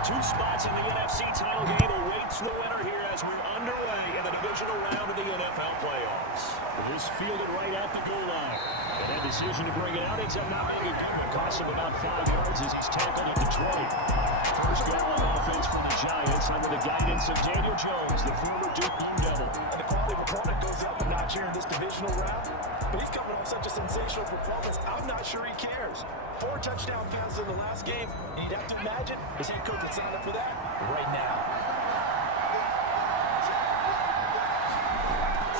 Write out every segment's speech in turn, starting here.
Two spots in the NFC title game awaits the winner here as we're underway in the divisional round of the NFL playoffs. This fielded right at the goal line. And that decision to bring it out ends up not being a good one. Costs him about 5 yards as he's tackled at the 20. First down on offense for the Giants under the guidance of Daniel Jones, the former Duke Blue Devil. And the quality of opponent goes up a notch here in this divisional round. But he's coming off such a sensational performance, I'm not sure he cares. 4 touchdown passes in the last game, and you'd have to imagine his head coach would sign up for that right now.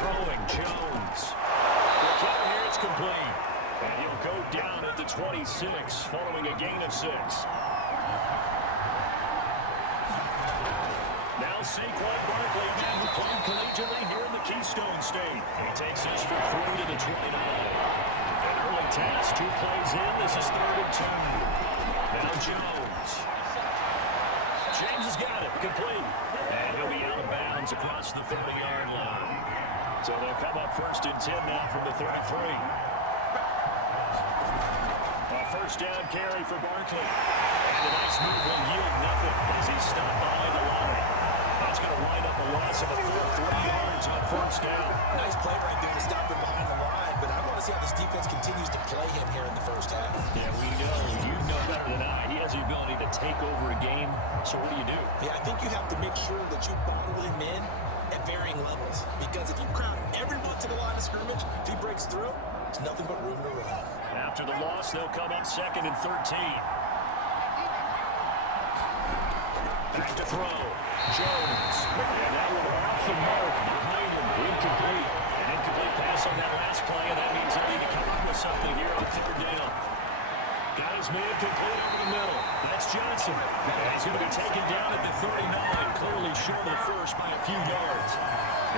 Throwing Jones. The counter here is complete. And he'll go down at the 26 following a gain of 6. Now Saquon Barkley again playing collegiately here in the Keystone State. He takes this for 3 to the 29. An early task, 2 plays in. This is 3rd and 2. Now Jones. James has got it, complete. And he'll be out of bounds across the 30-yard line. So they'll come up 1st and 10 now from the 33. A first down carry for Barkley. And the nice move will yield nothing as he's stopped behind the line. That's going to wind up a loss of a full 3 yards on 1st down. Nice play right there to stop him behind the line, but I want to see how this defense continues to play him here in the first half. Yeah, we know. You know better than I. He has the ability to take over a game. So what do? Yeah, I think you have to make sure that you bottle him in at varying levels, because if you crowd everyone to the line of scrimmage, if he breaks through, there's nothing but room to run. After the loss, they'll come up 2nd and 13. Back to throw. Jones. And that one off the mark behind him. Incomplete. An incomplete pass on that last play, and that means they'll need to come up with something here on 3rd down. Got his man complete over the middle. That's Johnson. And he's going to be taken down at the 39. Clearly short of the first by a few yards.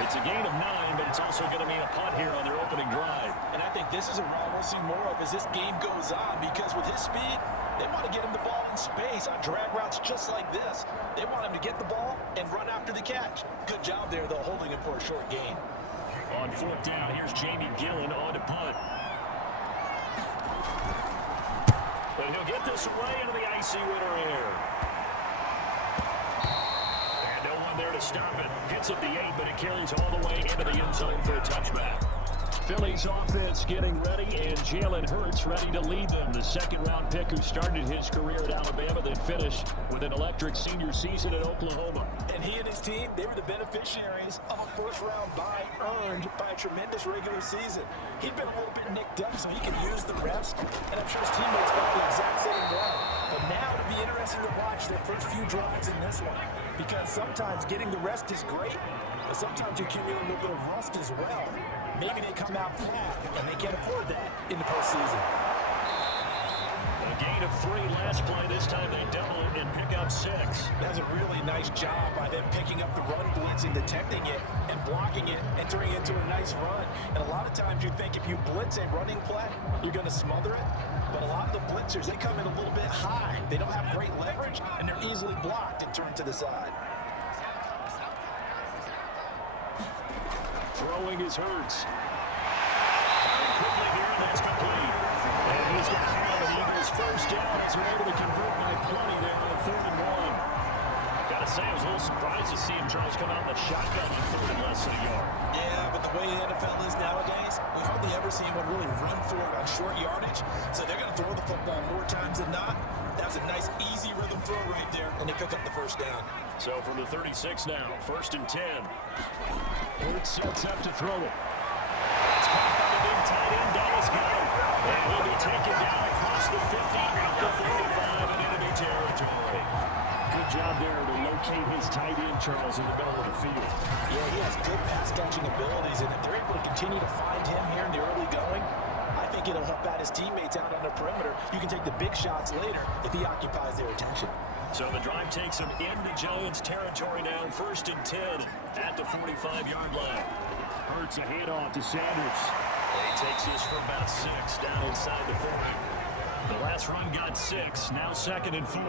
It's a gain of 9, but it's also going to mean a punt here on their opening drive. And I think this is a run we'll see more of as this game goes on, because with his speed, they want to get him the ball in space on drag routes just like this. They want him to get the ball and run after the catch. Good job there, though, holding him for a short gain. On 4th down, here's Jamie Gillen on to punt. But he'll get this away into the icy winter air. And no one there to stop it. Hits at the 8, but it carries all the way into the end zone for a touchback. Phillies offense getting ready, and Jalen Hurts ready to lead them. The 2nd-round pick who started his career at Alabama, then finished with an electric senior season at Oklahoma. And he and his team, they were the beneficiaries of a 1st-round bye earned by a tremendous regular season. He'd been a little bit nicked up, so he could use the rest, and I'm sure his teammates felt the exact same way. But now it'll be interesting to watch their first few drives in this one, because sometimes getting the rest is great, but sometimes you accumulate a little bit of rust as well. Maybe they come out flat, and they can't afford that in the postseason. A gain of 3 last play. This time they double it and pick up 6. That's a really nice job by them picking up the run blitz and detecting it and blocking it, entering into a nice run. And a lot of times you think if you blitz a running play, you're going to smother it. But a lot of the blitzers, they come in a little bit high. They don't have great leverage, and they're easily blocked and turned to the side. Throwing his Hurts. Quickly here, and that's complete. And he's going to have the Eagles 1st down as they're able to convert by plenty there on 3rd and 1. Gotta say, I was a little surprised to see him try to come out in the shotgun on 3rd and less than a yard. Yeah, but the way the NFL is nowadays, we hardly ever see anyone really run for it on short yardage. So they're going to throw the football more times than not. That was a nice, easy rhythm throw right there, and they pick up the 1st down. So from the 36 now, 1st and 10. Hurts sets up to throw it. It's caught by the big tight end, Dallas Goedert. And he'll be taken down across the 50, up the 45, and enemy territory. Good job there to locate his tight end, Charles, in the middle of the field. Yeah, he has good pass-catching abilities, and if they're able to continue to find him here in the early going, I think it'll help out his teammates out on the perimeter. You can take the big shots later if he occupies their attention. So the drive takes him into Giants territory now, 1st and 10 at the 45-yard line. Hurts a handoff to Sanders. He takes this for about 6 down inside the 40. The last run got 6, now 2nd and 4.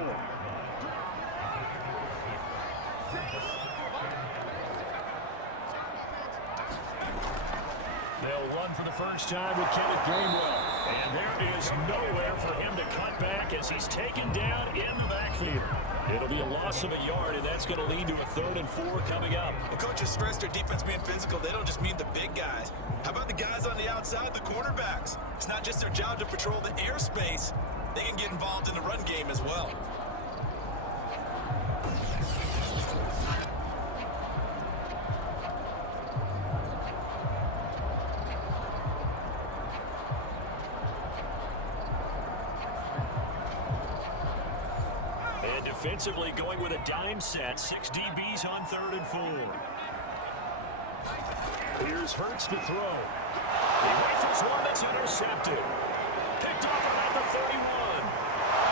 They'll run for the first time with Kenneth Gainwell. And there is nowhere for him to cut back as he's taken down in the backfield. It'll be a loss loss of a yard, and that's going to lead to a 3rd and 4 coming up. The coaches stress their defense being physical. They don't just mean the big guys. How about the guys on the outside, the cornerbacks? It's not just their job to patrol the airspace. They can get involved in the run game as well. And defensively going with a dime set. 6 DBs on 3rd and 4. Here's Hurts to throw. He rifles one that's intercepted. Picked off around the 31.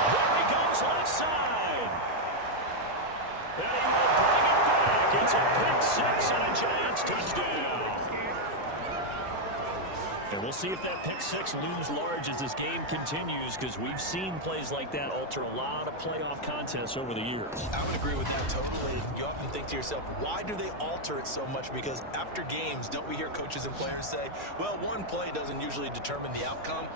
There he goes left side. And he will bring it back. It's a pick 6 and a Giants touchdown. And we'll see if that pick 6 looms large as this game continues, because we've seen plays like that alter a lot of playoff contests over the years. I would agree with that totally. You often think to yourself, why do they alter it so much? Because after games, don't we hear coaches and players say, well, one play doesn't usually determine the outcome?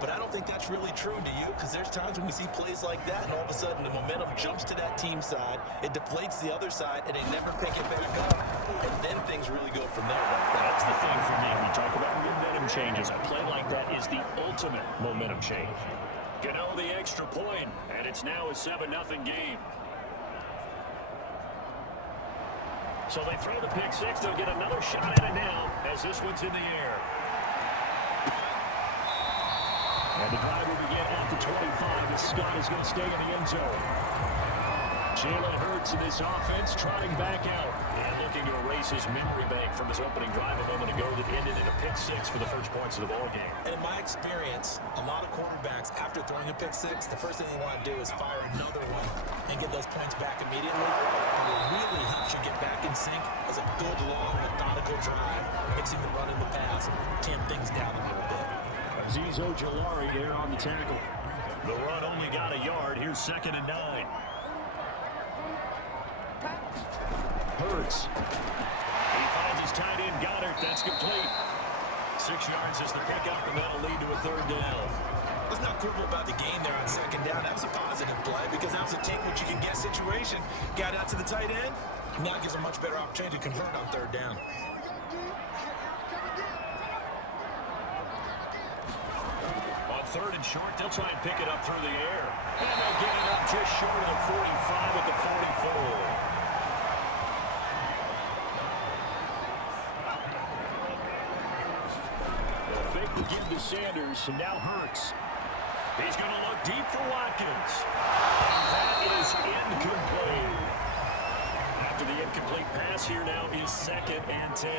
But I don't think that's really true, do you? Because there's times when we see plays like that, and all of a sudden the momentum jumps to that team side, it deflates the other side, and they never pick it back up. And then things really go from there. That's the thing for me. We talk about momentum changes. A play like that is the ultimate momentum change. Gano the extra point, and it's now a 7-0 game. So they throw the pick 6. They'll get another shot at it now as this one's in the air. And the drive will begin at the 25 as Scott is going to stay in the end zone. Jalen Hurts in this offense trotting back out and looking to erase his memory bank from his opening drive a moment ago that ended in a pick 6 for the first points of the ballgame. And in my experience, a lot of quarterbacks, after throwing a pick 6, the first thing they want to do is fire another one and get those points back immediately. And it really helps you get back in sync as a good, long, methodical drive, mixing the run and the pass, tamp things down a little bit. Azeez Ojulari there on the tackle. The run only got a yard. Here's 2nd and 9. Hurts. He finds his tight end Goddard. That's complete. 6 yards is the pickup, and that'll lead to a 3rd down. What's not cool about the game there on 2nd down? That was a positive play because that was a take what you can get situation. Got out to the tight end. Now it gives a much better opportunity to convert on 3rd down. On 3rd and short, they'll try and pick it up through the air. And they'll get it up just short of 45 at the 44. Fake to give to Sanders, and now Hurts. He's going to look deep for Watkins. That is incomplete. After the incomplete pass, here now is 2nd and 10.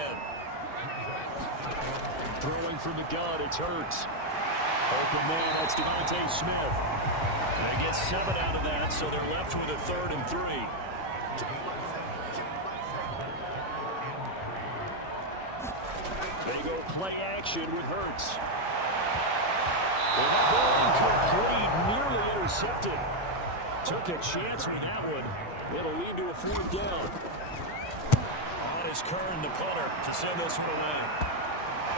Throwing from the gun, it's Hurts. Open man, that's Devontae Smith. They get 7 out of that, so they're left with a 3rd and 3. They go play action with Hurts. Incomplete, nearly intercepted. Took a chance with that one. It'll lead to a 4th down. On is Kern, the punter, to send this one away.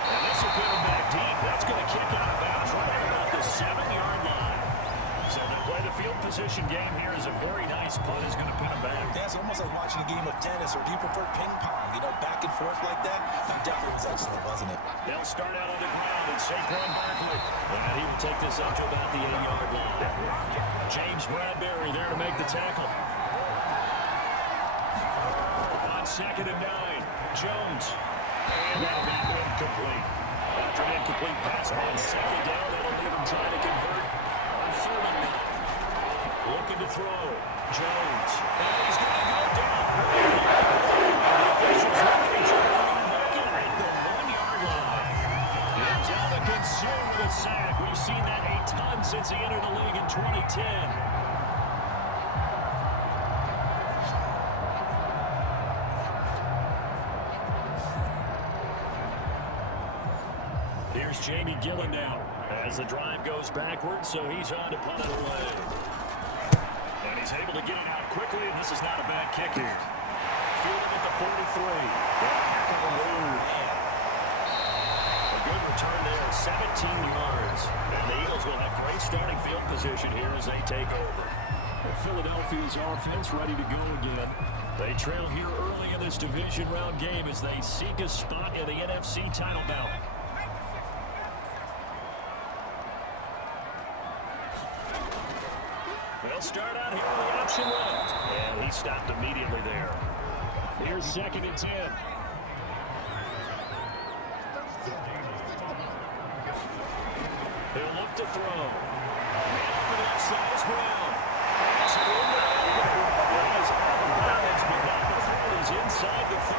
And this will get him back deep. That's going to kick out of bounds right about the 7-yard line. So they play the field position game here is a very nice punt is going to put him back. That's almost like watching a game of tennis, or do you prefer ping pong? You know, back and forth like that? That definitely was excellent, wasn't it? They'll start out on the ground and Saquon Barkley. And he will take this up to about the 8-yard line. James Bradbury there to make the tackle. On 2nd and 9, Jones. And that'll be incomplete. After an incomplete pass on 2nd down, that'll leave him trying to convert on 3rd and 9. Looking to throw. Jones. And he's going to go down. The officials looking to back in at the 1-yard line. And Dalvin Sue with a sack. We've seen that a ton since he entered the league in 2010. Here's Jamie Gillen now as the drive goes backwards, so he's on to punt it away. And he's able to get it out quickly, and this is not a bad kick here. Fielding at the 43. A good return there, 17 yards. And the Eagles will have great starting field position here as they take over. Philadelphia's offense ready to go again. They trail here early in this division round game as they seek a spot in the NFC title bout. They'll start out here with the option left. And he stopped immediately there. Here's 2nd and 10. He'll look to throw. And up the left side is Brown. It's in there. It is out of bounds, but not before it is inside the 30.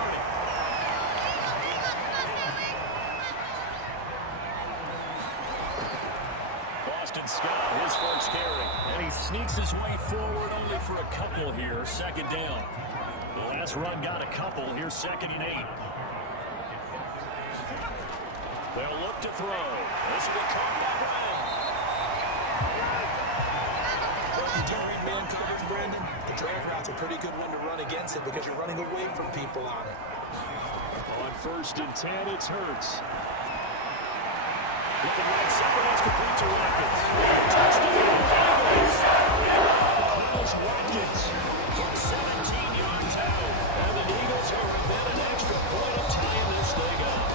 Boston Scott, his first carry. And he sneaks his way forward only for a couple here. 2nd down. The last run got a couple. Here's 2nd and 8. They'll look to throw. This will be caught by Brown. Read man coverage, Brandon. The drag route's a pretty good one to run against it because you're running away from people on it. On 1st and 10, it's Hurts. Looking right side, that's complete to Watkins. Touchdown, Eagles. Carlos Watkins from 17 yards out. And the Eagles are within an extra point of tying this thing up.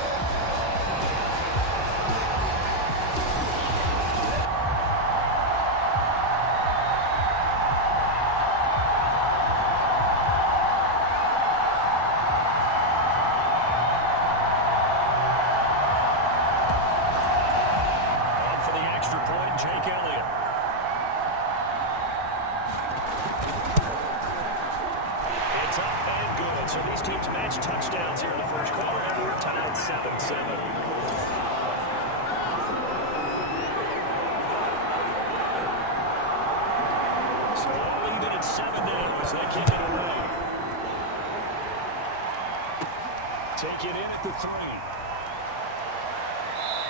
So these teams match touchdowns here in the first quarter, and we're tied 7-7. So all even at 7 now as they kick it away. Take it in at the 3.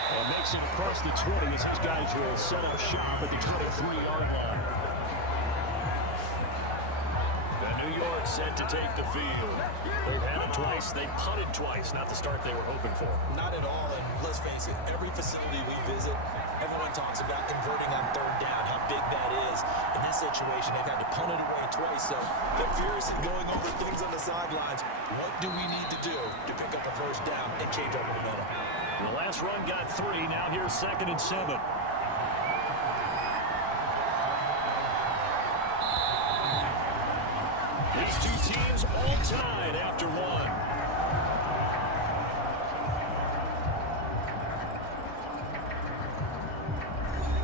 And makes it across the 20 as these guys will set up shop at the 23-yard line. New York set to take the field. They've had it twice. They punted twice. Not the start they were hoping for. Not at all. And let's face it, every facility we visit, everyone talks about converting on 3rd down, how big that is. In this situation, they've had to punt it away twice. So they're furious and going over things on the sidelines. What do we need to do to pick up a 1st down and change our momentum? The last run got 3. Now here's 2nd and 7. These two teams all tied after 1.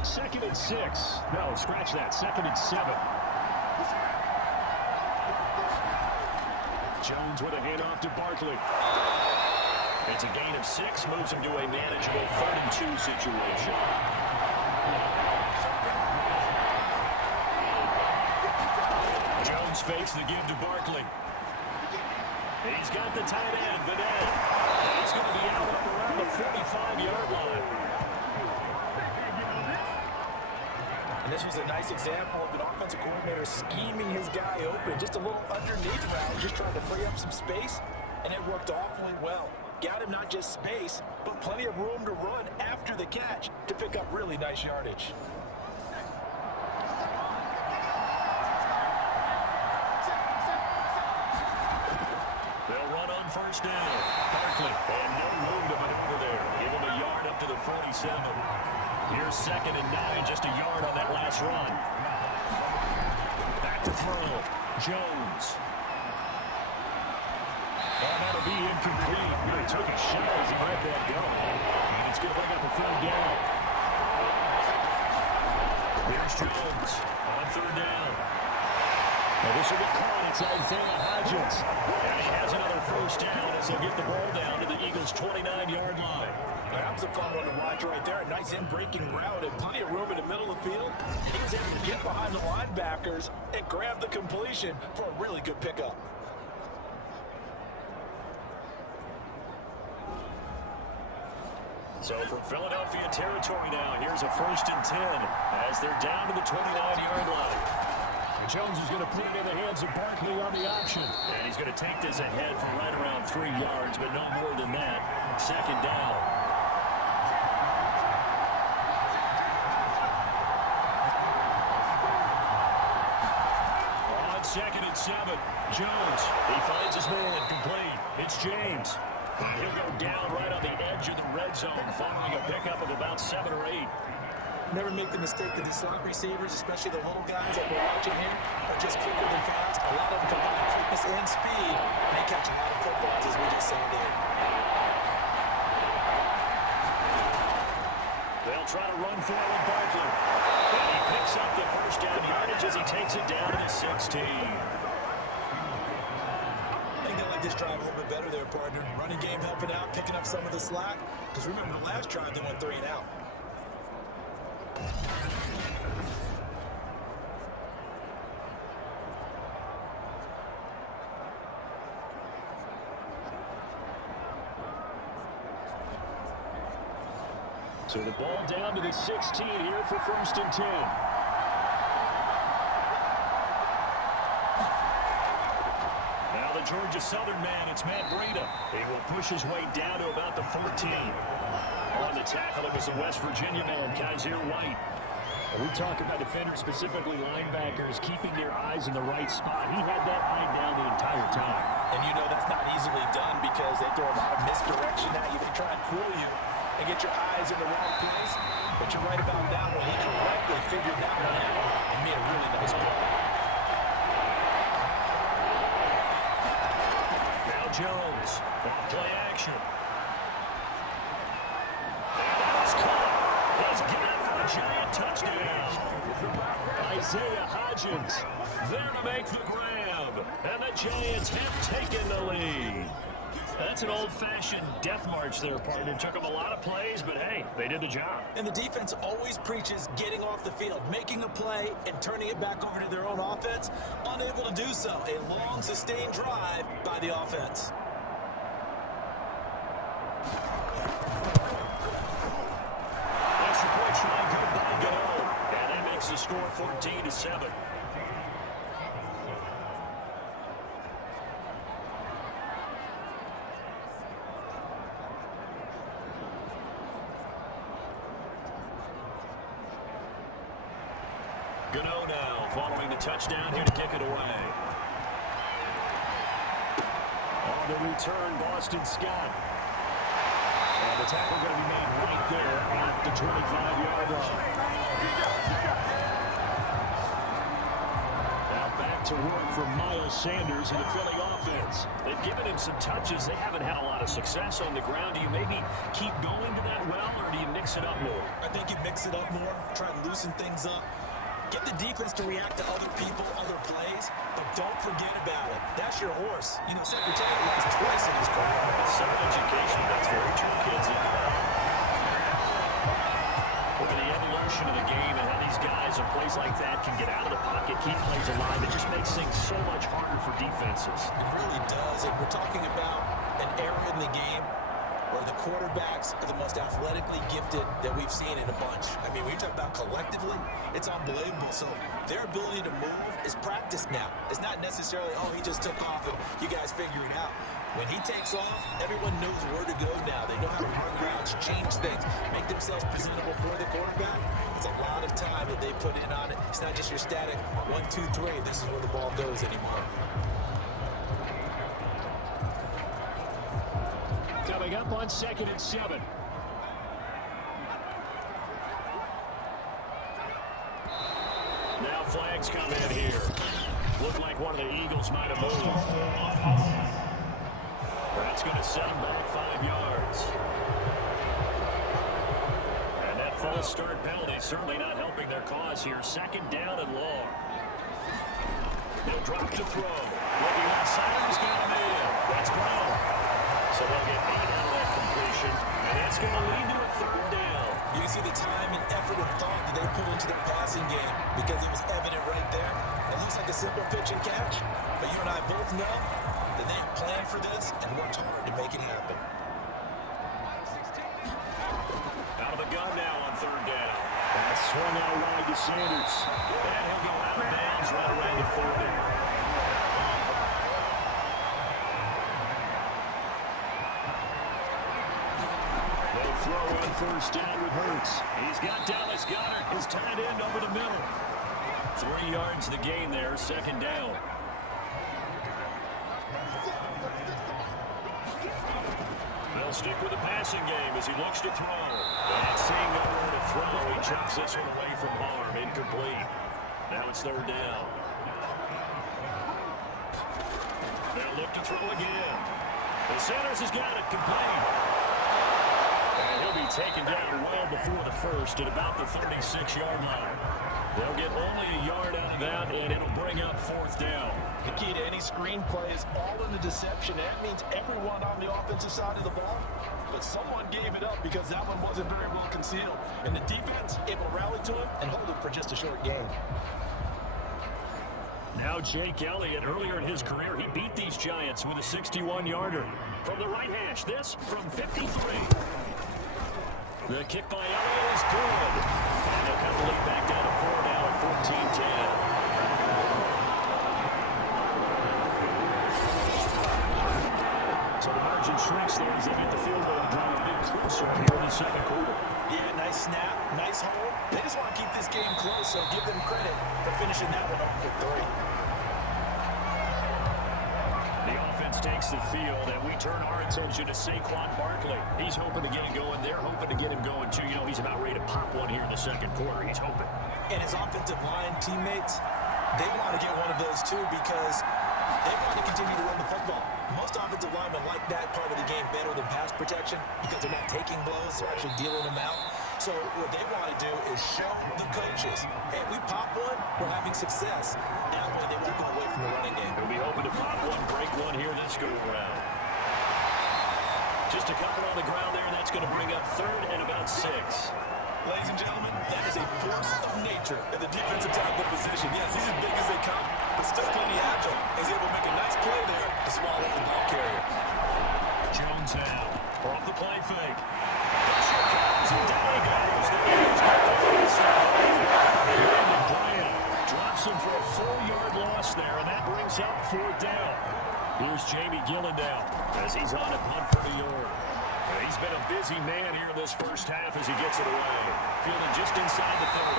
Second and 6. No, scratch that. 2nd and 7. Jones with a handoff to Barkley. It's a gain of 6, moves him to a manageable 3rd and 2 situation. Jones fakes the give to Barkley. He's got the tight end, Vidal. He's going to be out up around the 45-yard line. And this was a nice example of an offensive coordinator scheming his guy open. Just a little underneath route, just trying to free up some space, and it worked awfully well. Got him not just space, but plenty of room to run after the catch to pick up really nice yardage. They'll run on 1st down. Barkley, and no room to maneuver there. Give him a yard up to the 47. Here's 2nd and 9, just a yard on that last run. Back to throw. Jones. And that'll be incomplete. Really took a shot as he let that go. And it's going to bring up a 3rd down. Here's Jones on 3rd down. Well, this will be caught. It's Isaiah Hodgins. And he has another 1st down as they'll get the ball down to the Eagles' 29-yard line. That was a fun one to watch right there. A nice in-breaking route and plenty of room in the middle of the field. He was able to get behind the linebackers and grab the completion for a really good pickup. So from Philadelphia territory now, here's a 1st and 10 as they're down to the 29-yard line. Jones is going to put it in the hands of Barkley on the option. And he's going to take this ahead for right around 3 yards, but no more than that. 2nd down. second and 7. Jones, he finds his man, complete. It's James. He'll go down right on the edge of the red zone following a pickup of about 7 or 8. Never make the mistake that the slot receivers, especially the little guys that we're watching here, are just quicker than fast. A lot of them combine quickness and speed, and they catch a lot of footballs, as we just saw there. They'll try to run for it with Barkley. And he picks up the first down yardage as he takes it down to the 16. I think they like this drive a little bit better there, partner. Running game helping out, picking up some of the slack. Because remember, the last drive, they went 3 and out. So the ball down to the 16 here for 1st and 10. Now the Georgia Southern man, it's Matt Breida. He will push his way down to about the 14. On the tackle, it was the West Virginia man, Kaiser White. We talk about defenders, specifically linebackers, keeping their eyes in the right spot. He had that eye down the entire time. And you know that's not easily done because they throw a lot of misdirection at you. They try and fool you and get your eyes in the wrong place. But you're right about that one. He correctly figured that one out and made a really nice play. Now Jones, off play action. He's got it for a giant touchdown. Isaiah Hodgins there to make the grab. And the Giants have taken the lead. That's an old-fashioned death march there, partner. Took them a lot of plays, but hey, they did the job. And the defense always preaches getting off the field, making a play, and turning it back over to their own offense. Unable to do so. A long, sustained drive by the offense. Extra point try good by Gano. And that makes the score 14-7. Gano now following the touchdown here to kick it away. On the return, Boston Scott. The tackle going to be made right there at the 25-yard line. Now back to work for Miles Sanders and the Philly offense. They've given him some touches. They haven't had a lot of success on the ground. Do you maybe keep going to that well, or do you mix it up more? I think you mix it up more, try to loosen things up. Get the defense to react to other people, other plays, but don't forget about it. That's your horse. You know, Secretary lost twice in his career. Some education, that's very true, kids. Look at the evolution of the game and how these guys in plays like that can get out of the pocket, keep plays alive. It just makes things so much harder for defenses. It really does. And we're talking about an era in the game where the quarterbacks are the most athletically gifted that we've seen in a bunch. I mean, when you talk about collectively, it's unbelievable. So their ability to move is practiced now. It's not necessarily, oh, he just took off and you guys figure it out. When he takes off, everyone knows where to go now. They know how to run routes, change things, make themselves presentable for the quarterback. It's a lot of time that they put in on it. It's not just your static 1, 2, 3. This is where the ball goes anymore. Coming up on 2nd and 7. Now flags come in here. Looked like one of the Eagles might have moved. That's going to set them back 5 yards. And that false start penalty certainly not helping their cause here. 2nd down and long. They'll drop to throw. Looking outside, he's going to be in. That's Brown. So they'll get 8 out of that completion, and that's going to lead to a 3rd down. You can see the time and effort and thought that they put into their passing game because it was evident right there. It looks like a simple pitch and catch, but you and I both know that they planned for this and worked hard to make it happen. Out of the gun now on 3rd down. And swung out wide to Sanders. And he'll go out of bounds right around the 40. Throw on 1st down with Hurts. He's got Dallas Goedert, his tight end over the middle. 3 yards the gain there, 2nd down. They'll stick with the passing game as he looks to throw. And seeing nowhere to throw, he chucks this one away from harm. Incomplete. Now it's third down. They'll look to throw again. The Sanders has got it complete. And he'll be taken down well before the first at about the 36-yard line. They'll get only a yard out of that, and it'll bring up fourth down. The key to any screenplay is all in the deception. That means everyone on the offensive side of the ball. But someone gave it up because that one wasn't very well concealed. And the defense able to rally to him and hold it for just a short game. Now Jake Elliott, earlier in his career, he beat these Giants with a 61-yarder. From the right hash, this from 53. The kick by Elliott is good. And they'll cut the lead back down to 4 now at 14-10. So the margin shrinks there as they get the field goal drive a bit closer here in the second quarter. Yeah, nice snap, nice hole. They just want to keep this game close, so give them credit for finishing that one off with 3. The offense takes the field, and we turn our attention to Saquon Barkley. He's hoping to get it going. They're hoping to get him going, too. You know, he's about ready to pop one here in the second quarter. He's hoping. And his offensive line teammates, they want to get one of those, too, because they want to continue to run the football. Most offensive linemen like that part of the game better than pass protection because they're not taking blows, they're actually dealing them out. So what they want to do is show the coaches, hey, if we pop one, we're having success. That way they won't go away from the running game. We'll be hoping to pop one, break one here this go around. Just a couple on the ground there, and that's going to bring up third and about 6. Ladies and gentlemen, that is a force of nature at the defensive tackle position. Yes, he's as big as they come, but still plenty agile. He's able to make a nice play there to swallow the ball carrier. Jones now, off the play fake. Pressure comes, and down he goes. The Eagles get the inside. Brandon Graham drops him for a 4-yard loss there, and that brings up fourth down. Here's Jamie Gillendow as he's on a punt for New York. He's been a busy man here in this first half as he gets it away. Fielding just inside the 30.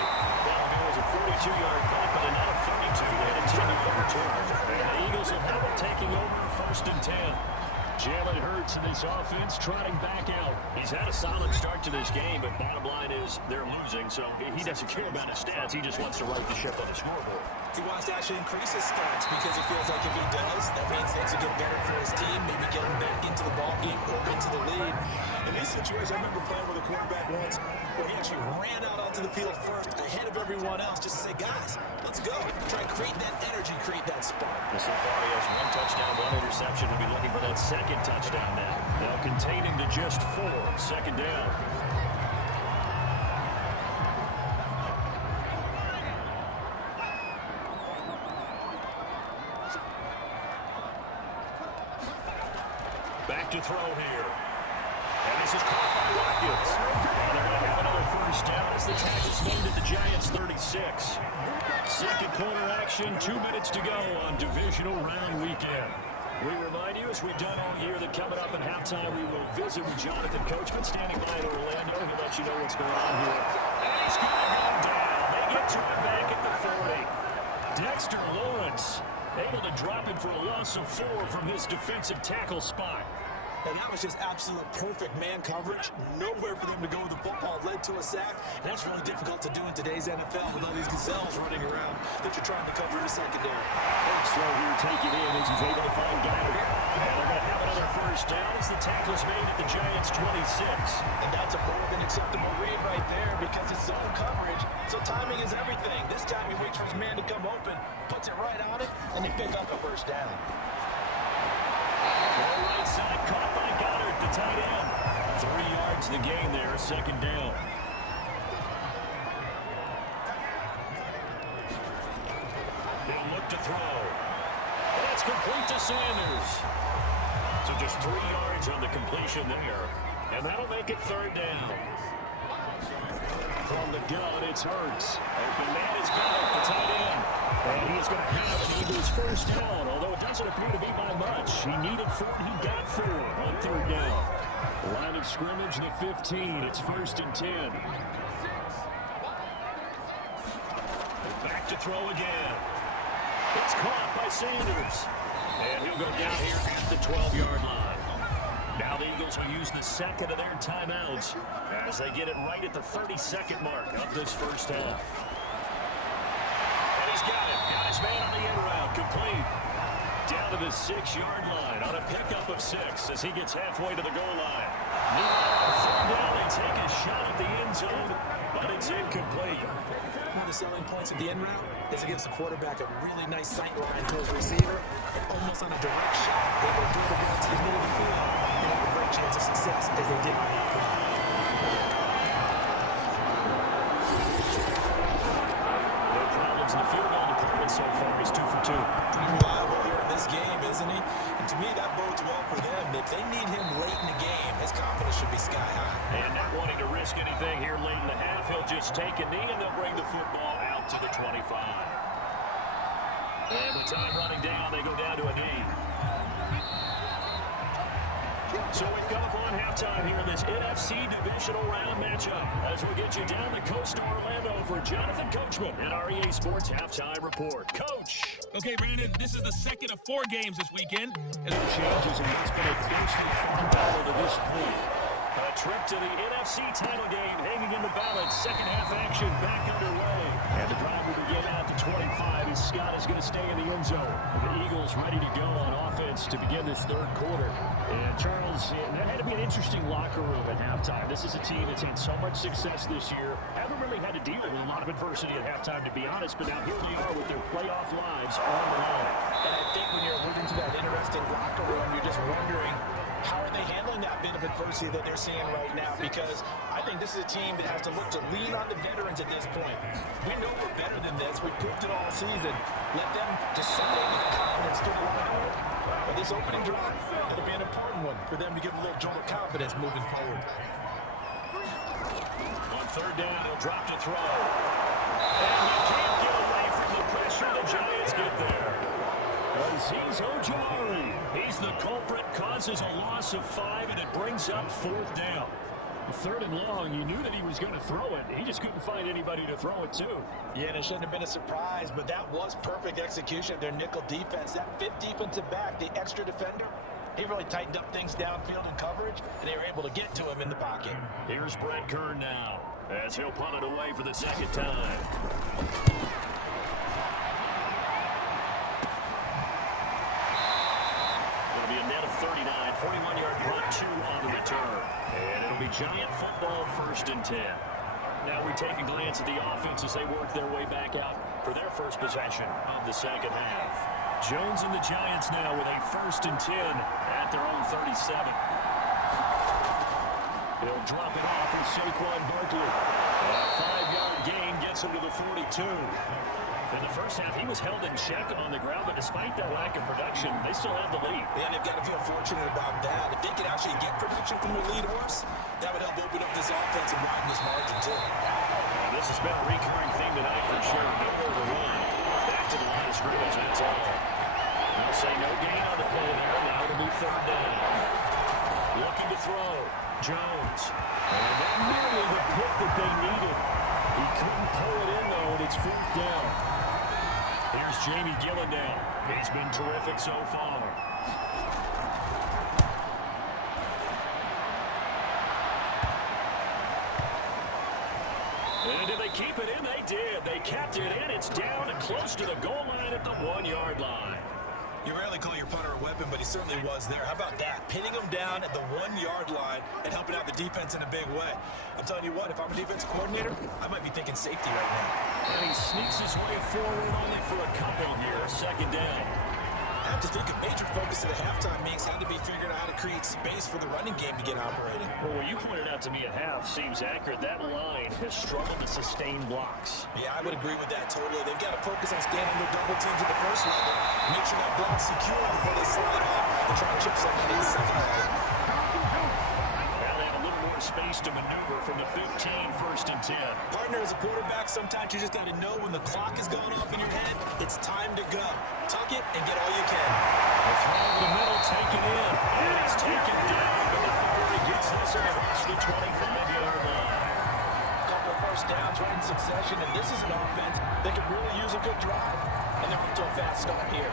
Well, there was a 42-yard punt, but another 32 and a 10-yard return. And the Eagles will have it taking over first and 10. Jalen Hurts and this offense trotting back out. He's had a solid start to this game, but bottom line is they're losing, so he doesn't care about his stats. He just wants to right the ship on the scoreboard. He wants to actually increase his stats because he feels like if he does, that means things will get better for his team, maybe get him back into the ball game or into the lead. In these situations, I remember playing with a quarterback once where he actually ran out onto the field first ahead of everyone else just to say, guys, let's go. Try and create that energy, create that spark. So far, he has 1 touchdown, 1 interception. He'll be looking for that second touchdown now. Now containing to just 4. Second down. Back to throw here. And this is caught by Watkins. And they're going to have another first down as the tackle's made at the Giants' 36. Second quarter action, 2 minutes to go on Divisional Round Weekend. We remind you, as we've done all year, that coming up at halftime, we will visit with Jonathan Coachman standing by in Orlando. He'll let you know what's going on here. And he's going to go down. They get to him back at the 40. Dexter Lawrence able to drop him for a loss of 4 from his defensive tackle spot. And that was just absolute perfect man coverage. Nowhere for them to go with the football. Led to a sack. And that's really difficult to do in today's NFL with all these gazelles running around that you're trying to cover in the secondary. Slow here, take it in as he's able to find Goddard. And they're going to have another first down as the tackle's made at the Giants' 26. And that's a more than acceptable read right there because it's zone coverage. So timing is everything. This time he waits for his man to come open, puts it right on it, and they pick up a first down. Right side, caught by Goddard, the tight end. 3 yards the gain there, second down. He'll look to throw. That's complete to Sanders. So just 3 yards on the completion there. And that'll make it third down. From the gun, it's Hurts. Open man is Goddard, the tight end. And he's going to have an Eagles first down, although it doesn't appear to be by much. He needed 4, he got 4 on third down. Line of scrimmage, the 15. It's first and 10. Back to throw again. It's caught by Sanders. And he'll go down here at the 12-yard line. Now the Eagles will use the second of their timeouts as they get it right at the 32nd mark of this first half. And he's got it. Got his man on the end route. Complete. Down to the 6-yard line on a pickup of 6 as he gets halfway to the goal line. Third down, they take a shot at the end zone, but it's incomplete. One of the selling points of the end route is it gives the quarterback a really nice sight line to his receiver, and almost on a direct shot, they will throw the ball to the middle of the field and have a great chance of success as they did on that play. No problems in the field goal department so far. He's 2 for 2. Pretty reliable here in this game, isn't he? And to me, that bodes well for them. If they need him late in the game, his confidence should be sky high. And not wanting to risk anything here late in the half, he'll just take a knee and they'll bring the football out to the 25. And with time running down, they go down to a knee. So we've come up on halftime here in this NFC Divisional round matchup as we get you down the coast to Orlando for Jonathan Coachman and our EA Sports Halftime Report. Coach! Okay, Brandon, this is the second of 4 games this weekend. No changes, and it's been a fiercely fun battle to this point. A trip to the NFC title game hanging in the balance. Second half action back underway. And the drive will begin at the 25 as Scott is going to stay in the end zone. The Eagles ready to go on offense to begin this third quarter. And Charles, that had to be an interesting locker room at halftime. This is a team that's had so much success this year. Haven't really had to deal with a lot of adversity at halftime, to be honest. But now here they are with their playoff lives on the line. And I think when you're alluding to that interesting locker room, you're just wondering, how are they handling that bit of adversity that they're seeing right now? Because I think this is a team that has to look to lean on the veterans at this point. We know we're better than this. We've proved it all season. Let them disseminate their confidence through the line. But this opening drive, it'll be an important one for them to get a little jolt of confidence moving forward. On third down, he'll drop to throw. And you can't get away from the pressure. The Giants get there. Azeez Ojulari, he's the culprit, causes a loss of 5, and it brings up fourth down. Third and long, you knew that he was going to throw it. He just couldn't find anybody to throw it to. Yeah, and it shouldn't have been a surprise, but that was perfect execution of their nickel defense. That fifth defensive back, the extra defender, he really tightened up things downfield in coverage, and they were able to get to him in the pocket. Here's Brett Kern now, as he'll punt it away for the second time. It'll be a net of 39, 41-yard punt, 2 on the return. And it'll be Giant football, 1st and 10. Now we take a glance at the offense as they work their way back out for their first possession of the second half. Jones and the Giants now with a 1st and 10 at their own 37. He'll drop it off with Saquon Barkley. A 5-yard gain gets him to the 42. In the first half, he was held in check on the ground, but despite that lack of production, they still have the lead. Yeah, they've got to feel fortunate about that. If they could actually get production from the lead horse, that would help open up this offense and widen this margin, too. And this has been a recurring theme tonight for sure. Nowhere to run. Back to the line of scrimmage, that's all. They'll say no gain on the play there. Now it'll be third down. Looking to throw. Jones. And that nearly the pick that they needed. He couldn't pull it in, though, and it's fourth down. Here's Jamie Gillandale. He's been terrific so far. And did they keep it in? They did. They kept it in. It's down and close to the goal line at the 1-yard line. You rarely call your punter a weapon, but he certainly was there. How about that? Pinning him down at the 1-yard line and helping out the defense in a big way. I'm telling you what, if I'm a defensive coordinator, I might be thinking safety right now. And he sneaks his way forward only for a couple here. Second down. I have to think a major focus at the halftime meetings had to be figuring out how to create space for the running game to get operating. Well, what you pointed out to me at half seems accurate. That line has struggled to sustain blocks. Yeah, I would agree with that totally. They've got to focus on standing their double teams at the first level. Make sure that block's secure before they slide off and try to chip somebody in the second level. Now they have a little more space to maneuver from the 15, 1st and 10. Partner, as a quarterback, sometimes you just got to know when the clock has gone off in your head, it's time to go. Tuck it and get all you can. The throw in the middle, taken in, and he's taken down, but not before he gets this across the 25-yard line. A couple of first downs right in succession, and this is an offense that could really use a good drive, and they're up to a fast start here.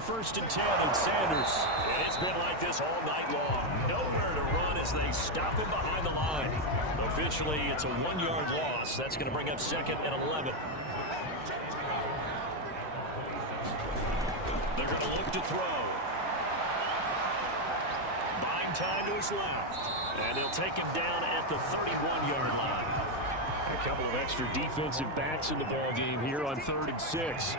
first and 10, and Sanders. And it's been like this all night long. Nowhere to run as they stop him behind the line. Officially, it's a 1-yard loss. That's going to bring up 2nd and 11. They're going to look to throw. Buying time to his left. And he'll take him down at the 31-yard line. A couple of extra defensive backs in the ballgame here on 3rd and 6.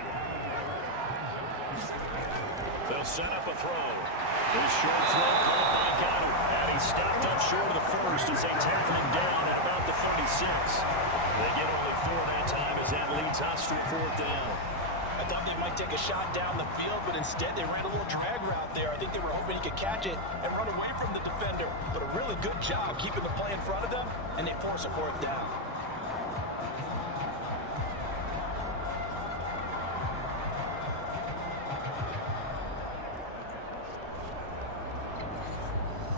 They'll set up a throw. His short throw caught by Goddard. And he stopped up short of the first as they tackle him down at about the 36. They get only 4 that time as that leads us to 4th down. I thought they might take a shot down the field, but instead they ran a little drag route there. I think they were hoping he could catch it and run away from the defender. But a really good job keeping the play in front of them, and they force a 4th down.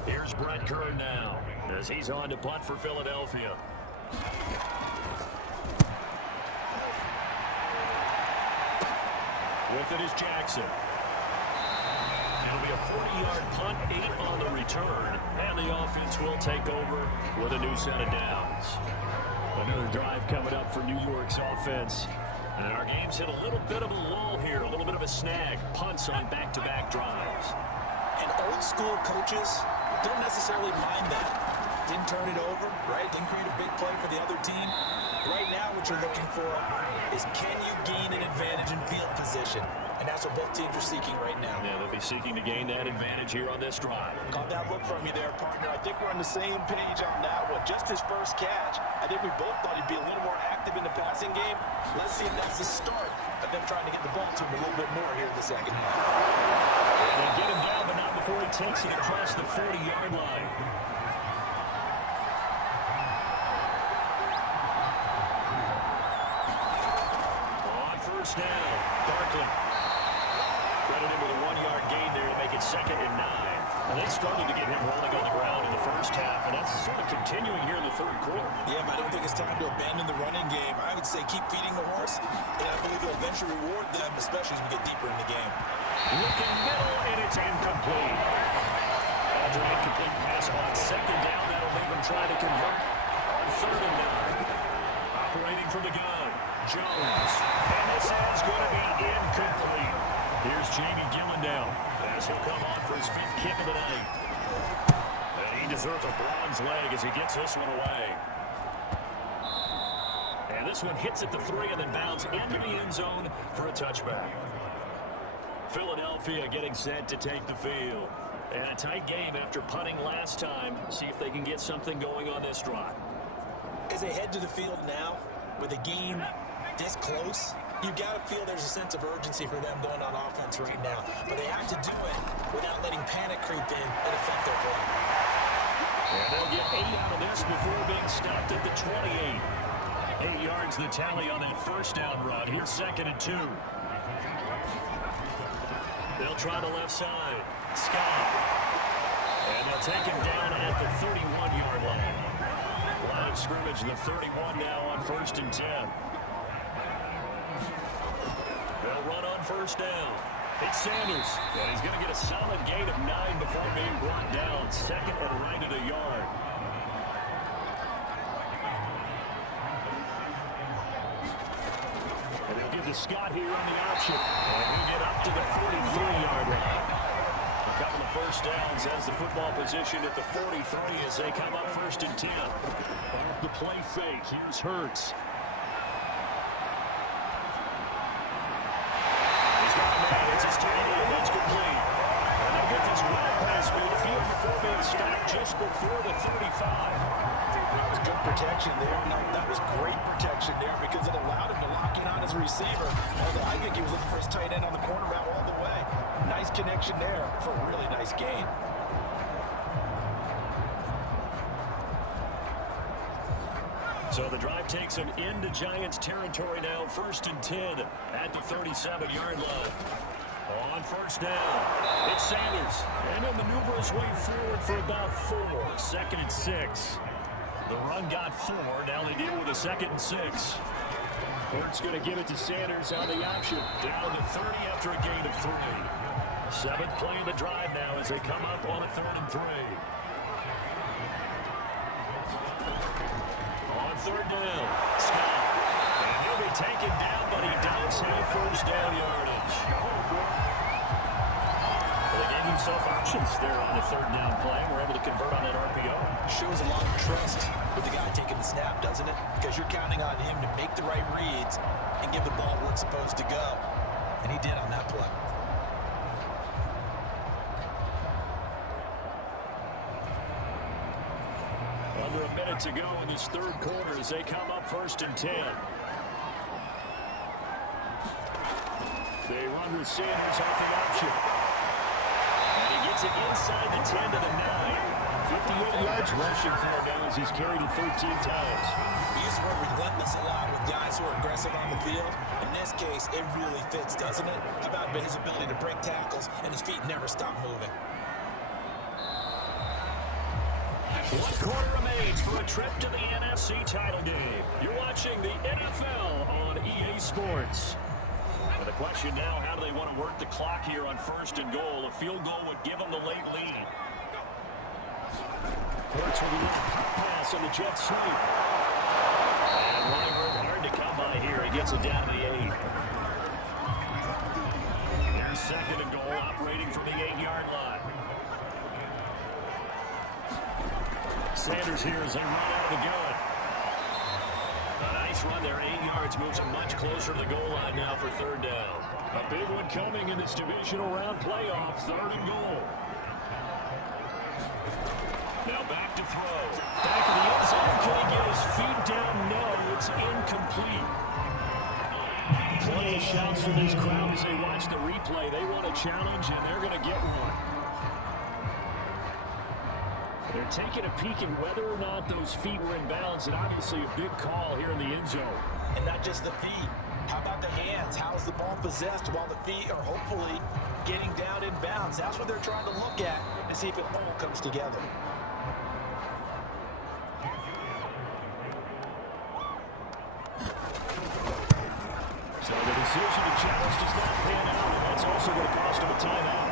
Here's Brett Kern now as he's on to punt for Philadelphia. With it is Jackson. It'll be a 40-yard punt, 8 on the return, and the offense will take over with a new set of downs. Another drive coming up for New York's offense. And our game's hit a little bit of a lull here, a little bit of a snag. Punts on back-to-back drives. And old-school coaches don't necessarily mind that. Didn't turn it over, right? Didn't create a big play for the other team. Right now, what you're looking for is can you gain an advantage in field position? And that's what both teams are seeking right now. Yeah, they'll be seeking to gain that advantage here on this drive. Caught that look from you there, partner. I think we're on the same page on that one. Just his first catch. I think we both thought he'd be a little more active in the passing game. Let's see if that's the start of them trying to get the ball to him a little bit more here in the second half. They get him down, but not before he takes it across the 40-yard line. On first down, Barkley. Credited with a 1-yard gain there to make it 2nd and 9. And they struggled to get him rolling on the ground in the first half, and that's sort of continuing here in the 3rd quarter. Yeah, but I don't think it's time to abandon the running game. I would say keep feeding the horse, and I believe it'll eventually reward them, especially as we get deeper in the game. Looking middle, and it's incomplete. After an incomplete pass on 2nd down, that'll make them try to convert on 3rd and 9. Operating from the gun, Jones. And this is going to be incomplete. Here's Jamie Gillandale as he'll come on for his 5th kick of the night. And he deserves a bronze leg as he gets this one away. And this one hits at the 3 and then bounds into the end zone for a touchback. Philadelphia getting set to take the field. And a tight game after punting last time. See if they can get something going on this drive. As they head to the field now, with a game this close, you've got to feel there's a sense of urgency for them going on offense right now. But they have to do it without letting panic creep in and affect their play. And they'll get 8 out of this before being stopped at the 28. 8 yards the tally on that first down run. Here's 2nd and 2. They'll try the left side. Scott. And they'll take him down at the 31-yard line. Line of scrimmage, the 31 now on 1st and 10. They'll run on first down. It's Sanders. And he's going to get a solid gain of 9 before being brought down. 2nd and right at a yard. And they'll give to Scott here on the option. And we get up to the 43-yard line. A couple of first downs as the football position at the 43 as they come up 1st and 10. Off the play fake, here's Hurts. He's got a man, it's his time, and it's complete. And they'll get this well past midfield before being stopped just before the 35. That was good protection there. No, that was great protection there because it allowed him to lock in on his receiver. Although I think he was looking for his tight end on the corner route all the way. Nice connection there for a really nice gain. So the drive takes him into Giants territory now. 1st and 10 at the 37-yard line. On first down, it's Sanders. And he'll maneuver his way forward for about 4. 2nd and 6. The run got 4. Now they deal with a 2nd and 6. Hurts going to give it to Sanders on the option. Down to 30 after a gain of 3. Seventh play of the drive now as they come up on a 3rd and 3. On 3rd down, Scott. And he'll be taken down, but he does have first down yardage. Well, they gave himself options there on the 3rd down play. We're able to convert on that RPO. Shows a lot of trust with the guy taking the snap, doesn't it? Because you're counting on him to make the right reads and give the ball where it's supposed to go. And he did on that play. Under a minute to go in this 3rd quarter as they come up 1st and 10. They run with Sanders off the option. And he gets it inside the 10 to the 9. 58 yards rushing for now as he's carried it 13 times. We use the word relentless a lot with guys who are aggressive on the field. In this case, it really fits, doesn't it? How about his ability to break tackles and his feet never stop moving? 1 quarter remains for a trip to the NFC title game. You're watching the NFL on EA Sports. And the question now, how do they want to work the clock here on 1st and goal? A field goal would give them the late lead. Hurts with a little pop pass on the jet sweep. And running hard to come by here. He gets it down to the 8. There's 2nd and goal, operating from the 8-yard line. Sanders here as they run out of the gun. A nice run there, 8 yards, moves him much closer to the goal line now for 3rd down. A big one coming in this divisional round playoff, 3rd and goal. Now back to throw. Back in the end zone. Can he get his feet down? No, it's incomplete. Plenty of shouts from this crowd as they watch the replay. They want a challenge, and they're going to get one. They're taking a peek at whether or not those feet were in bounds, and obviously a big call here in the end zone. And not just the feet. How about the hands? How's the ball possessed while the feet are hopefully getting down in bounds? That's what they're trying to look at and see if it all comes together. So the decision to challenge does not pan out, and that's also going to cost him a timeout.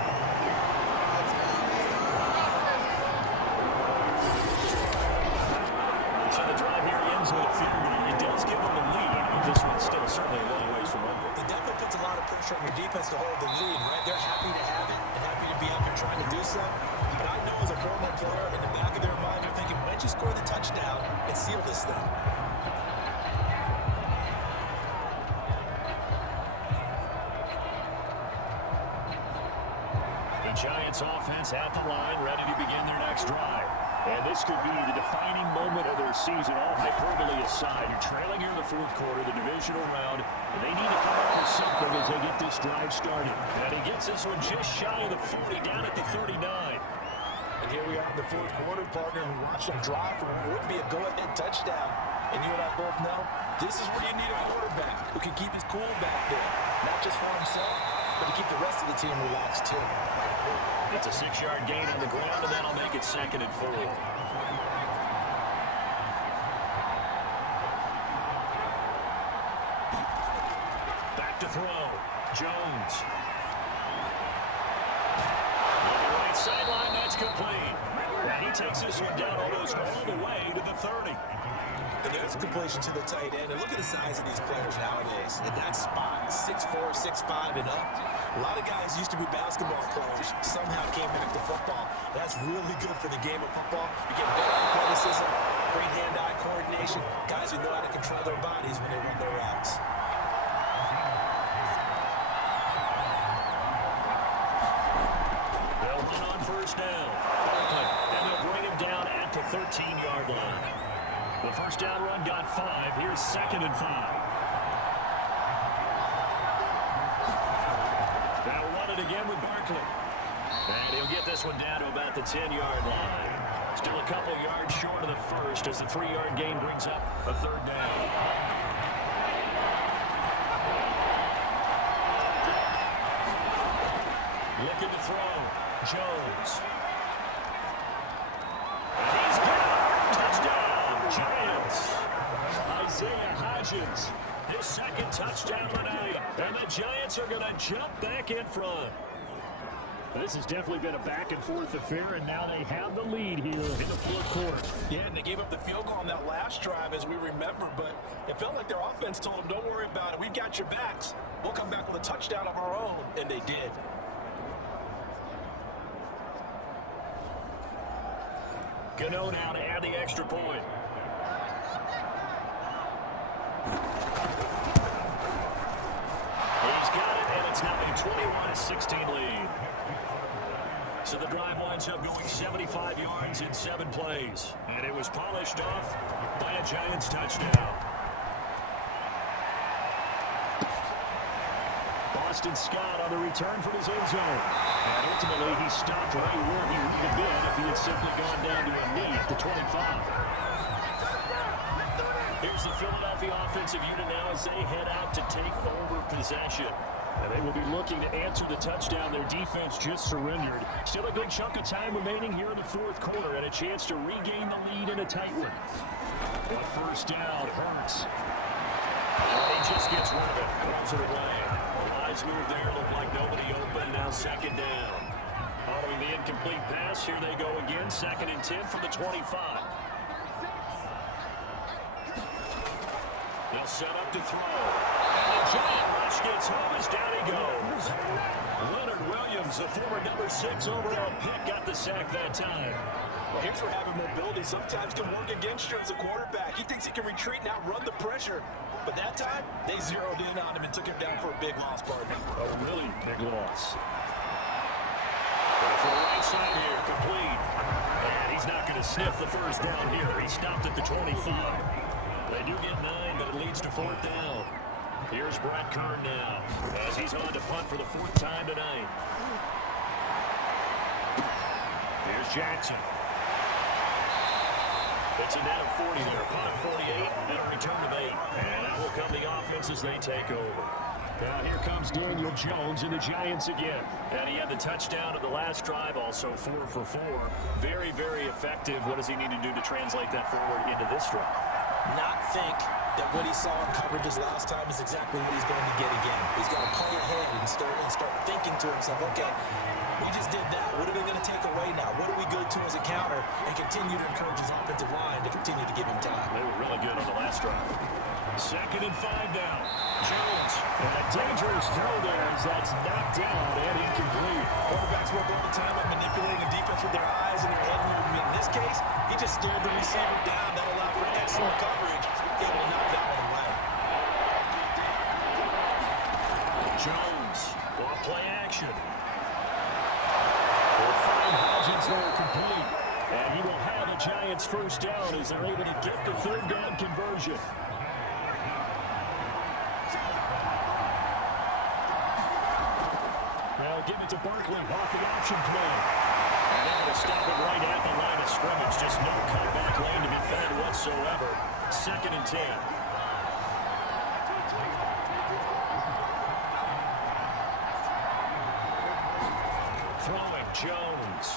So the drive here ends with a field goal. It does give them the lead, but this one's still certainly a long ways from over. It definitely puts a lot of pressure on your defense to hold the lead, right? They're happy to have it and happy to be out there trying to do so. But I know as a former player, in the back of their mind, they're thinking, why don't you score the touchdown and seal this thing? The Giants offense at the line, ready to begin their next drive. And this could be the defining moment of their season, all hyperbole aside. You're trailing here in the 4th quarter, the divisional round, and they need to come up with something as they get this drive started. And he gets this one just shy of the 40, down at the 39. And here we are in the 4th quarter, partner. We watched them drive for what would be a go-ahead touchdown. And you and I both know, this is where you need a quarterback who can keep his cool back there. Not just for himself, but to keep the rest of the team relaxed, too. It's a 6-yard gain on the ground, and that'll make it 2nd and 4. Back to throw. Jones. On the right sideline, that's complete. And he takes this one down almost all the way to the 30. And there's a completion to the tight end. And look at the size of these players nowadays. In that spot, 6'4", 6'5", and up. A lot of guys used to be basketball players, somehow came back to football. That's really good for the game of football. You get better athleticism, great hand-eye coordination, guys who know how to control their bodies when they run their routes. They'll run on 1st down. And they'll bring him down at the 13-yard line. The 1st down run got 5. Here's 2nd and 5. Again with Barkley. And he'll get this one down to about the 10-yard line. Still a couple yards short of the first as the 3-yard gain brings up a 3rd down. Looking to throw. Jones. And he's got touchdown. Giants. Isaiah Hodgins. His 2nd touchdown tonight. And the Giants are going to jump back in front. This has definitely been a back-and-forth affair, and now they have the lead here in the fourth quarter. Yeah, and they gave up the field goal on that last drive, as we remember, but it felt like their offense told them, don't worry about it. We've got your backs. We'll come back with a touchdown of our own, and they did. Gano now to add the extra point. He's got it, and it's now a 21-16 lead. So the drive winds up going 75 yards in 7 plays. And it was polished off by a Giants touchdown. Boston Scott on the return from his end zone. And ultimately, he stopped right where he would have been if he had simply gone down to a knee at the 25. Here's the Philadelphia offensive unit now as they head out to take over possession. And they will be looking to answer the touchdown their defense just surrendered. Still a good chunk of time remaining here in the fourth quarter and a chance to regain the lead in a tight one. A first down, Hurts. He just gets rid of it, throws it away. Eyes move there, look like nobody open, now second down. Following the incomplete pass, here they go again, 2nd and 10 from the 25. They'll set up to throw. And the giant rush gets home as down he goes. Leonard Williams, the former number 6 overall pick, got the sack that time. Well, here's where having mobility sometimes can work against you as a quarterback. He thinks he can retreat and outrun the pressure. But that time, they zeroed in on him and took him down for a big loss, partner. A really big loss. For the right side here, complete. And he's not going to sniff the first down here. He stopped at the 25. They do get 9, but it leads to 4th down. Here's Brett Kern now, as he's on to punt for the 4th time tonight. Here's Jackson. It's a net of 40 there, punt 48, and a return of 8. And that will come the offense as they take over. Now here comes Daniel Jones and the Giants again. And he had the touchdown of the last drive, also 4 for 4. Very, very effective. What does he need to do to translate that forward into this drive? Not think that what he saw in coverages last time is exactly what he's going to get again. He's got to play ahead and start thinking to himself, okay, we just did that. What are they going to take away now? What are we good to as a counter? And continue to encourage his offensive line to continue to give him time. They were really good on the last drive. 2nd and 5 down. Jones. And a dangerous throw there as that's knocked down and incomplete. Quarterbacks work all the time on manipulating the defense with their eyes and their head movement. In this case, he just stared the receiver down. That allowed for excellent coverage. Able to knock that one away. Jones. Off play action. Will find Hodgins there complete. And he will have a Giants first down as they're able to get the 3rd down conversion. Now give it to Barkley off the option play. And now to stop it right at the line of scrimmage. Just no comeback lane to be found whatsoever. 2nd and 10. Throwing Jones.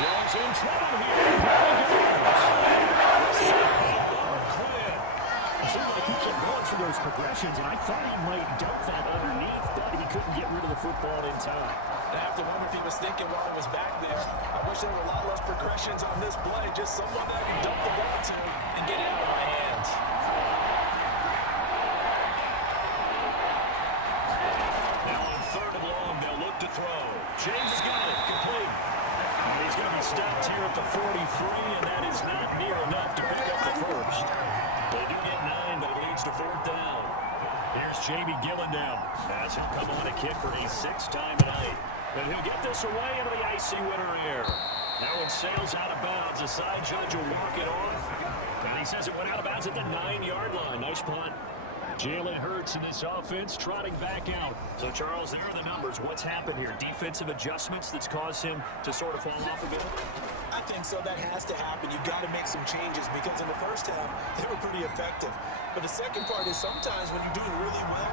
Jones in trouble here. It seemed like he kept going for those progressions, and I thought he might dump that underneath, but he couldn't get rid of the football in time. I have to wonder if he was thinking while he was back there. I wish there were a lot less progressions on this play. Just someone that I can dump the ball to and get it out of my hands. Now on 3rd and long, they'll look to throw. James has got it, complete. And he's going to be stopped here at the 43, and that is not near enough to pick up the first. They do get 9, but it leads to 4th down. Here's Jamie Gillen now. As he'll come on a kick for a 6th time tonight. And he'll get this away into the icy winter air. Now it sails out of bounds. The side judge will walk it off. And he says it went out of bounds at the 9-yard line. Nice punt. Jalen Hurts in this offense trotting back out. So, Charles, there are the numbers. What's happened here? Defensive adjustments that's caused him to sort of fall off a bit? I think so. That has to happen. You've got to make some changes because in the first half, they were pretty effective. But the second part is sometimes when you're doing really well,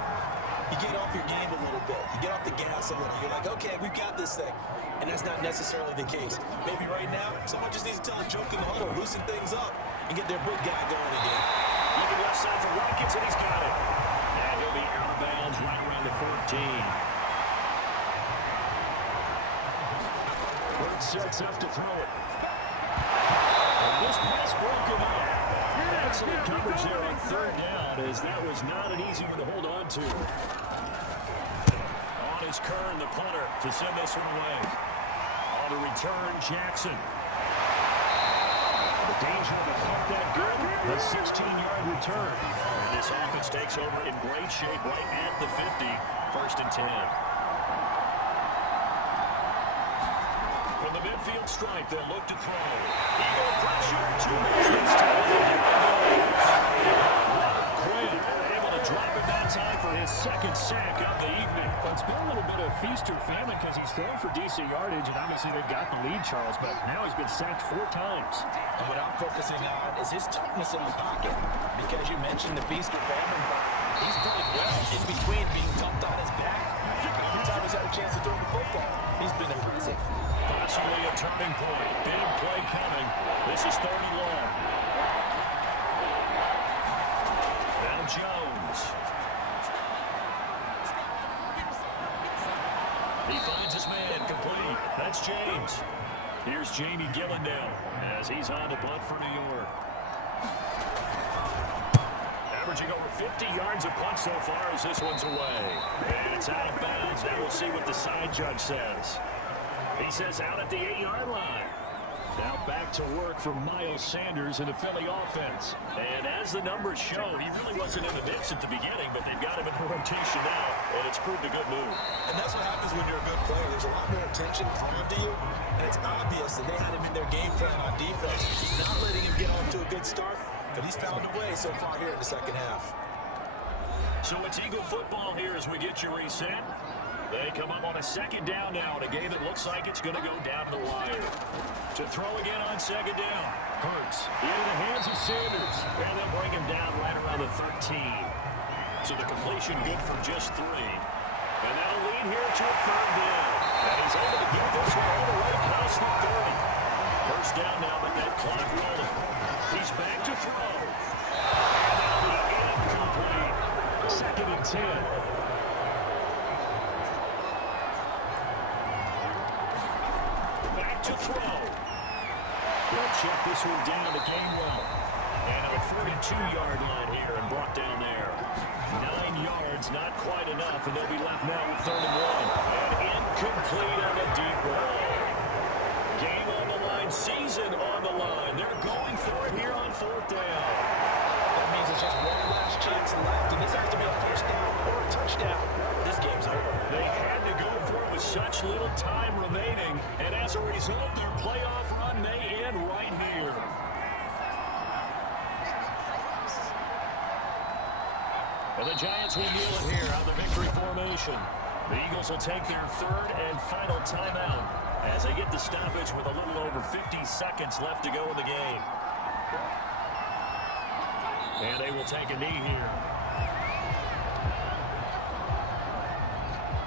you get off your game a little bit. You get off the gas a little. You're like, okay, we've got this thing. And that's not necessarily the case. Maybe right now, someone just needs to tell a joke in the huddle, loosen things up, and get their big guy going again. Looking left side for Watkins, and he's got it. And he'll be out of bounds right around the 14. Bird sets up to throw it. And this pass broken up. Excellent coverage there on third down, as that was not an easy one to hold on to. On his Kern, the punter, to send this one away. On the return, Jackson. The danger of a punt that good, a 16-yard return. And this offense takes over in great shape right at the 50, 1st and 10. From the midfield stripe, they'll look to throw. Eagle pressure, 2 minutes this time. Quinn able to drop it that time for his 2nd sack of the evening. Well, it's been a little bit of feast or famine because he's thrown for decent yardage, and obviously they got the lead, Charles, but now he's been sacked 4 times. And what I'm focusing on is his toughness in the pocket. Because you mentioned the feast or famine, but he's played well in between being dumped on his back. Every time he's had a chance to throw the football, he's been impressive. Possibly a turning point. Big play coming. This is 30 long. Now Jones. He finds his man complete. That's James. Here's Jamie Gillandale as he's on to punt for New York. Averaging over 50 yards a punt so far as this one's away. And it's out of bounds. Now we'll see what the side judge says. He says out at the 8-yard line. Now back to work for Miles Sanders in the Philly offense. And as the numbers showed, he really wasn't in the mix at the beginning, but they've got him in rotation now, and it's proved a good move. And that's what happens when you're a good player. There's a lot more attention drawn to you, and it's obvious that they had him in their game plan on defense, not letting him get off to a good start, but he's found a way so far here in the 2nd half. So it's Eagle football here as we get you reset. They come up on a 2nd down now in a game that looks like it's going to go down to the wire. To throw again on 2nd down. Hurts into the hands of Sanders. And they'll bring him down right around the 13. So the completion good for just 3. And that'll lead here to a 3rd down. And he's able to get this one all the way across the 30. 1st down now, but that clock rolling. He's back to throw. And that'll be incomplete. 2nd and 10. To throw. We'll check this one down to Gainwell. And a 42-yard line here and brought down there. 9 yards, not quite enough, and they'll be left now with 3rd and 1. And incomplete on the deep ball. Game on the line, season on the line. They're going for it here on 4th down. That means it's just one last chance left, and this has to be a 1st down or a touchdown. This game's over. They had to go for it with such little time remaining, and as a result, their playoff run may end right here. And the Giants will kneel it here on the victory formation. The Eagles will take their 3rd and final timeout as they get the stoppage with a little over 50 seconds left to go in the game. And they will take a knee here.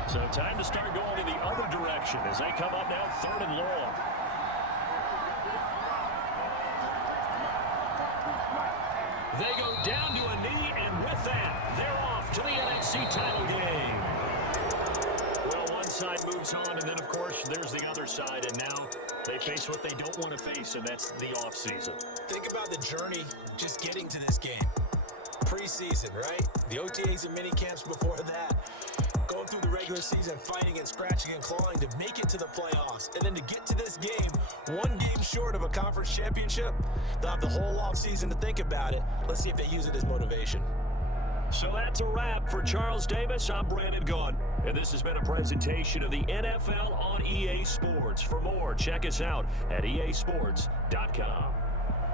So time to start going in the other direction as they come up now 3rd and long. They go down to a knee, and with that, they're off to the NFC title game. Well, one side moves on, and then, of course, there's the other side, and now they face what they don't want to face, and that's the offseason. Think about the journey just getting to this game. Preseason, right? The OTAs and mini camps before that. Going through the regular season, fighting and scratching and clawing to make it to the playoffs. And then to get to this game, 1 game short of a conference championship, they'll have the whole offseason to think about it. Let's see if they use it as motivation. So that's a wrap for Charles Davis. I'm Brandon Gaughan, and this has been a presentation of the NFL on EA Sports. For more, check us out at easports.com.